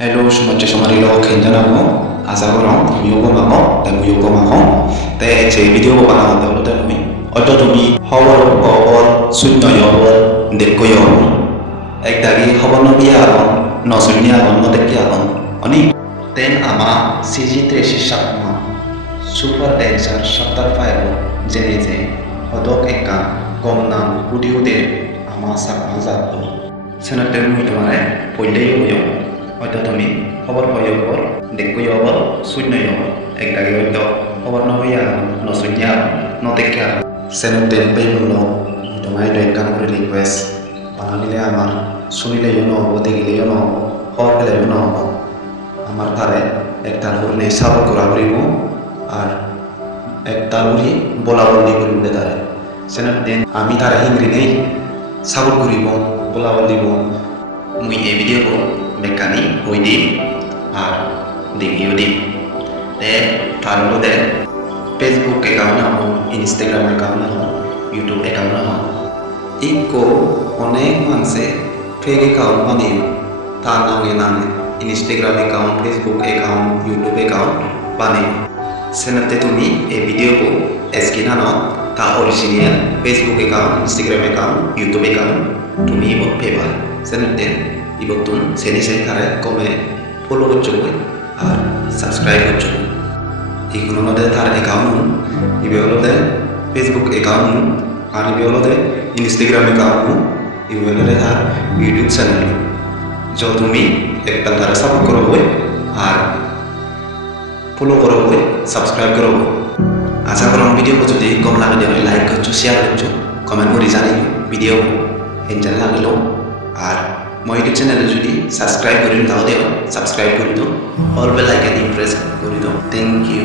Hello, sumacce somarilo kenjana mo asagoro yogo mako te yogo mako te je video ko bana da lo mi oto tumi hawar bobor sunno yobor dekko yobor ekdagi hawar no biya no sunya no dekya oni ten ama CG3 shakma super dancer shatar fire jene je odok ekka komna video de ama sakma jabo senatel mi tomare poile yo oto tumi hawar ko yobor dekko yobor sunno yobor ekdagi oto hawar no biya no sunya no dekya senatel payulo tomai de kan request pananile amar sunile yono otegile yono hawar yono আমার ধারে একটা হরনে সাবক করাবরিব আর একটা হরি বলাবলি করিব ধারে সেনা দিন আমি ধারে হিংরি নেই সাবক করিব বলাবলি দিব মুই এই ভিডিও কো মেকানি হই দি আর দেখিও দি তে তার মধ্যে ফেসবুক অ্যাকাউন্ট নাও ইনস্টাগ্রাম অ্যাকাউন্ট নাও ইউটিউব অ্যাকাউন্ট নাও ইকো অনেক মানুষে ফেক অ্যাকাউন্ট বানিয়ে তার নামে Instagram account, Facebook account, YouTube account bane. Senate tumi a video ko eskina no ta original Facebook account, Instagram account, YouTube account tumi ibot peba. Senate ibotun seni seni kare kome follow kocho ar subscribe kocho. Ikono no de tar account ibe holo de Facebook account ar ibe holo de Instagram account ibe holo de tar YouTube channel. जो तुम्ही एकटा तारा support करोगे और follow करोगे subscribe करोगे आशा करो video को যদি কম লাগে দেবে লাইক করছো শেয়ার করছো কমেন্ট করে জানাই ভিডিও এনজয় লাগলো আর মই ইউটিউব চ্যানেলে যদি সাবস্ক্রাইব করিন তাও দিও সাবস্ক্রাইব করে দাও অল বেল আইকন প্রেস করে দাও থ্যাংক ইউ